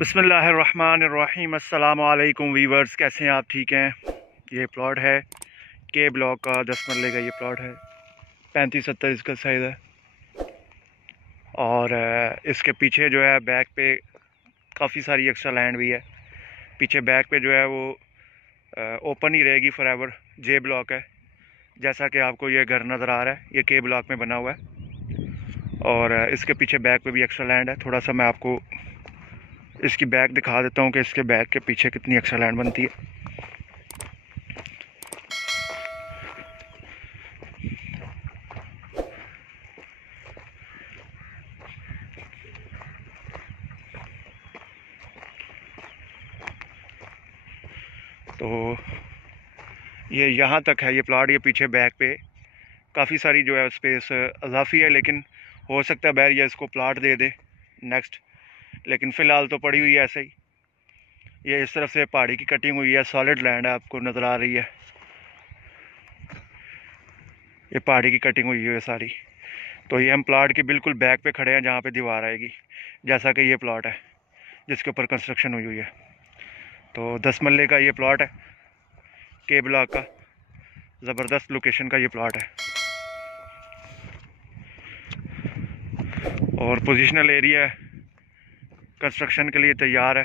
बिस्मिल्लाहिर्रहमानिर्रहीम। अस्सलाम वालेकुम वीवर्स, कैसे हैं आप? ठीक हैं। ये प्लॉट है के ब्लॉक का, 10 मरले का ये प्लॉट है। 35-70 इसका साइज़ है। और इसके पीछे जो है बैक पे काफ़ी सारी एक्स्ट्रा लैंड भी है। पीछे बैक पे जो है वो ओपन ही रहेगी फॉरएवर। जे ब्लॉक है, जैसा कि आपको ये घर नज़र आ रहा है, ये के ब्लॉक में बना हुआ है। और इसके पीछे बैक पे भी एक्स्ट्रा लैंड है। थोड़ा सा मैं आपको इसकी बैक दिखा देता हूँ कि इसके बैक के पीछे कितनी एक्स्ट्रा लैंड बनती है। तो ये यहाँ तक है ये प्लाट। ये पीछे बैक पे काफ़ी सारी जो है स्पेस अजाफी है, लेकिन हो सकता है बैर ये इसको प्लाट दे दे नेक्स्ट, लेकिन फ़िलहाल तो पड़ी हुई है ऐसे ही। ये इस तरफ से पहाड़ी की कटिंग हुई है, सॉलिड लैंड है, आपको नज़र आ रही है। ये पहाड़ी की कटिंग हुई है सारी। तो ये हम प्लाट के बिल्कुल बैक पे खड़े हैं, जहाँ पे दीवार आएगी, जैसा कि ये प्लाट है जिसके ऊपर कंस्ट्रक्शन हुई है। तो 10 मरले का ये प्लाट है, के ब्लॉक का। ज़बरदस्त लोकेशन का ये प्लाट है और पोजिशनल एरिया है, कंस्ट्रक्शन के लिए तैयार है।